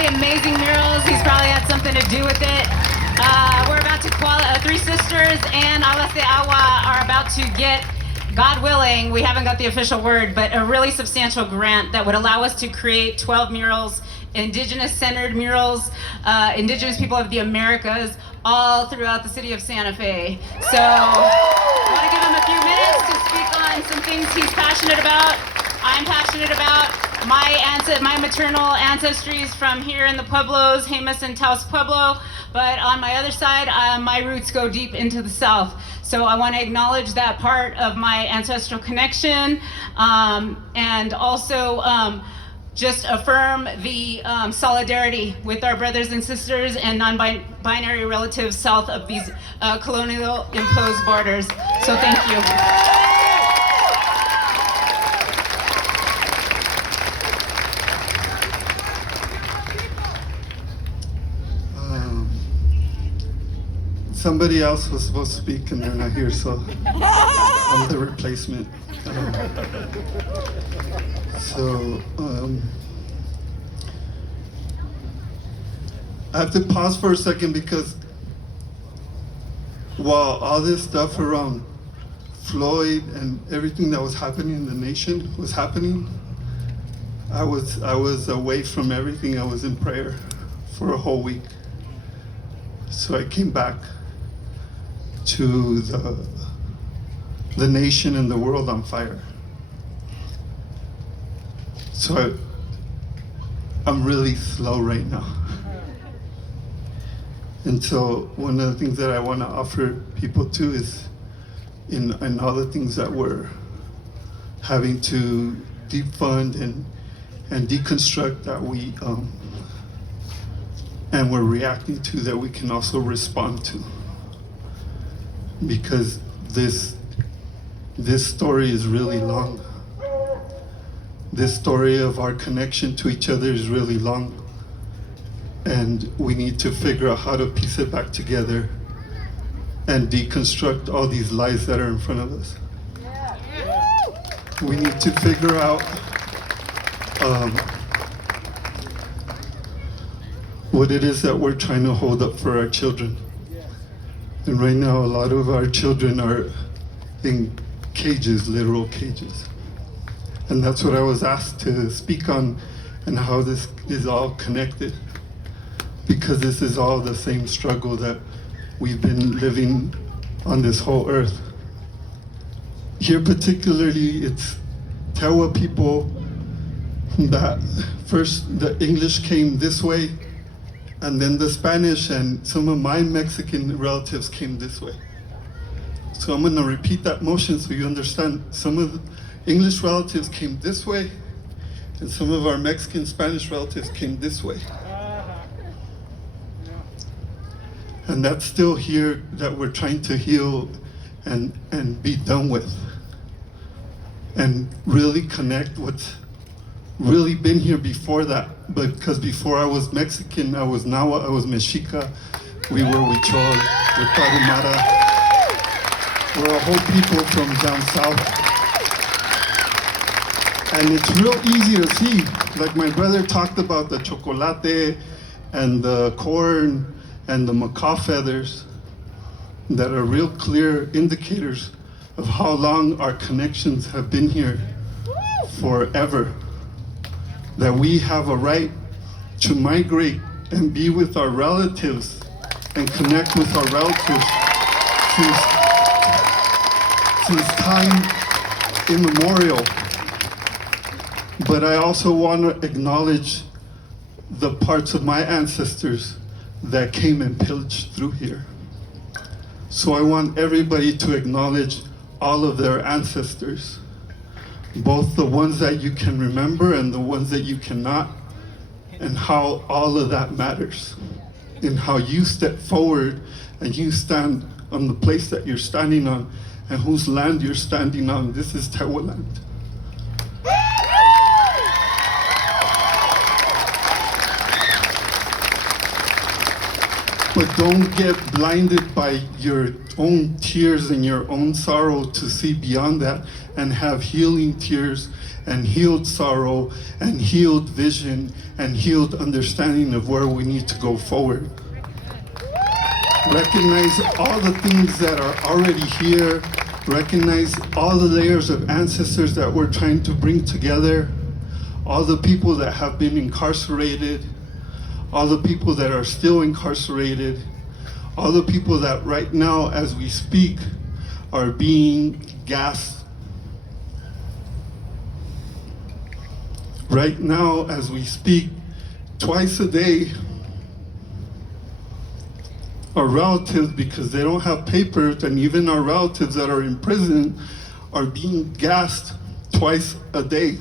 really amazing murals. He's probably had something to do with it. We're about to Three Sisters and Alas de Agua are about to get, God willing, we haven't got the official word, but a really substantial grant that would allow us to create 12 murals, indigenous-centered murals, indigenous people of the Americas, all throughout the city of Santa Fe. So I want to give him a few minutes to speak on some things he's passionate about. I'm passionate about. My maternal ancestry is from here in the Pueblos, Jemez and Taos Pueblo, but on my other side, my roots go deep into the South. So I want to acknowledge that part of my ancestral connection, and also just affirm the solidarity with our brothers and sisters and non-binary relatives south of these colonial imposed borders. So thank you. Somebody else was supposed to speak and they're not here, so I'm the replacement. I have to pause for a second because while all this stuff around Floyd and everything that was happening in the nation was happening, I was away from everything. I was in prayer for a whole week. So I came back to the nation and the world on fire. So I'm really slow right now. And so one of the things that I want to offer people too is in all the things that we're having to defund and deconstruct that we and we're reacting to, that we can also respond to. Because this story is really long. This story of our connection to each other is really long. And we need to figure out how to piece it back together and deconstruct all these lies that are in front of us. We need to figure out what it is that we're trying to hold up for our children. And right now, a lot of our children are in cages, literal cages. And that's what I was asked to speak on, and how this is all connected. Because this is all the same struggle that we've been living on this whole earth. Here particularly, it's Tewa people that first the English came this way, and then the Spanish, and some of my Mexican relatives came this way. So I'm gonna repeat that motion so you understand. Some of the English relatives came this way, and some of our Mexican Spanish relatives came this way. And that's still here, that we're trying to heal and be done with. And really connect what's really been here before that. But because before I was Mexican, I was Nahua, I was Mexica, we were Huichol, we're Tarahumara, we're a whole people from down south. And it's real easy to see, like my brother talked about the chocolate and the corn and the macaw feathers that are real clear indicators of how long our connections have been here forever. That we have a right to migrate and be with our relatives and connect with our relatives since time immemorial. But I also want to acknowledge the parts of my ancestors that came and pillaged through here. So I want everybody to acknowledge all of their ancestors, both the ones that you can remember and the ones that you cannot, and how all of that matters, and how you step forward and you stand on the place that you're standing on and whose land you're standing on. This is Tewa land. But don't get blinded by your own tears and your own sorrow to see beyond that and have healing tears and healed sorrow and healed vision and healed understanding of where we need to go forward. Recognize all the things that are already here. Recognize all the layers of ancestors that we're trying to bring together. All the people that have been incarcerated. All the people that are still incarcerated. All the people that right now, as we speak, are being gassed. Right now, as we speak, twice a day, our relatives, because they don't have papers, and even our relatives that are in prison, are being gassed twice a day.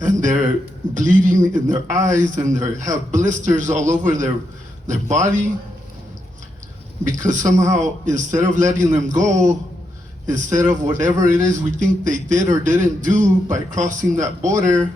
And they're bleeding in their eyes, and they have blisters all over their body, because somehow, instead of letting them go, instead of whatever it is we think they did or didn't do by crossing that border,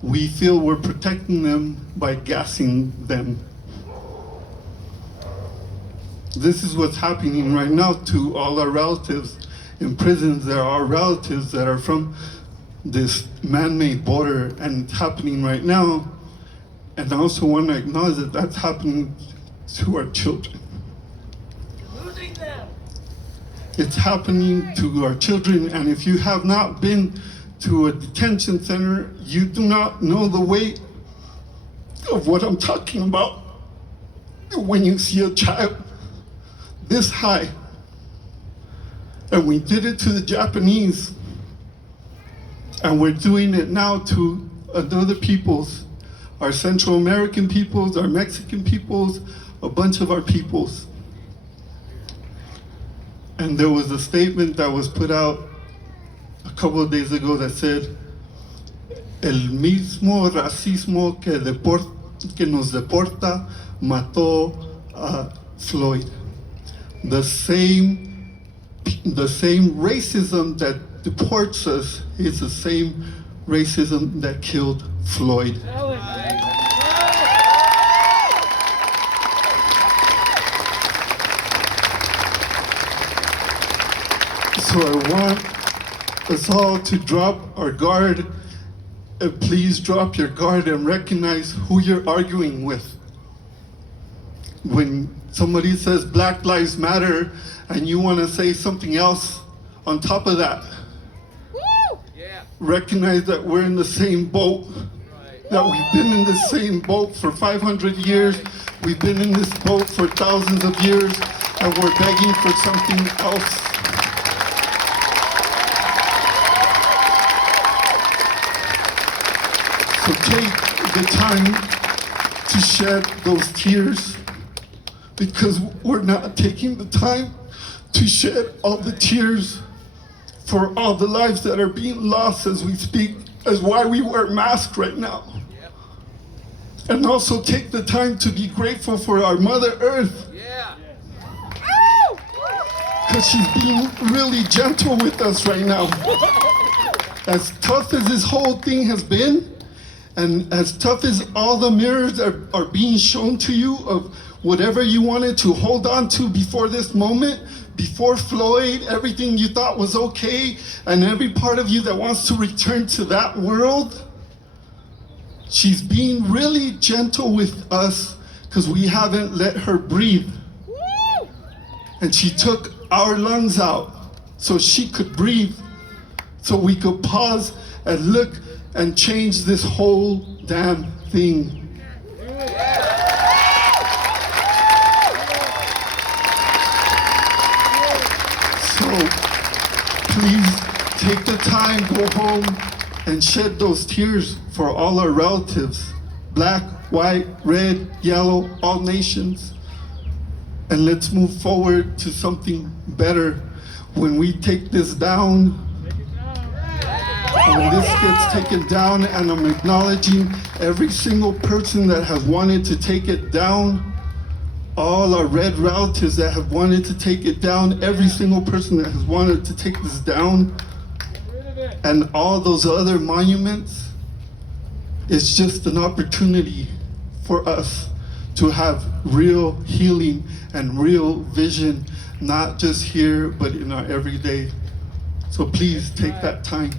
we feel we're protecting them by gassing them. This is what's happening right now to all our relatives in prisons. There are relatives that are from this man-made border, and it's happening right now. And I also want to acknowledge that that's happening to our children. Losing them. It's happening to our children, and if you have not been to a detention center, you do not know the weight of what I'm talking about. When you see a child this high, and we did it to the Japanese, and we're doing it now to other peoples, our Central American peoples, our Mexican peoples, a bunch of our peoples. And there was a statement that was put out a couple of days ago that said, el mismo racismo que nos deporta mató a Floyd. The same racism that deports us is the same racism that killed Floyd. So I want us all to drop our guard, and please drop your guard and recognize who you're arguing with. When somebody says Black Lives Matter and you want to say something else on top of that, recognize that we're in the same boat, that we've been in the same boat for 500 years, we've been in this boat for thousands of years, and we're begging for something else. So take the time to shed those tears, because we're not taking the time to shed all the tears for all the lives that are being lost as we speak, as why we wear masks right now. And also take the time to be grateful for our Mother Earth. Because she's being really gentle with us right now. As tough as this whole thing has been, and as tough as all the mirrors are being shown to you of whatever you wanted to hold on to before this moment, before Floyd, everything you thought was okay, and every part of you that wants to return to that world, she's being really gentle with us because we haven't let her breathe. And she took our lungs out so she could breathe, so we could pause and look and change this whole damn thing. So please take the time, go home, and shed those tears for all our relatives, black, white, red, yellow, all nations. And let's move forward to something better. When we take this down, when this gets taken down, and I'm acknowledging every single person that has wanted to take it down, all our red relatives that have wanted to take it down, every single person that has wanted to take this down, and all those other monuments, it's just an opportunity for us to have real healing and real vision, not just here, but in our everyday So please take that time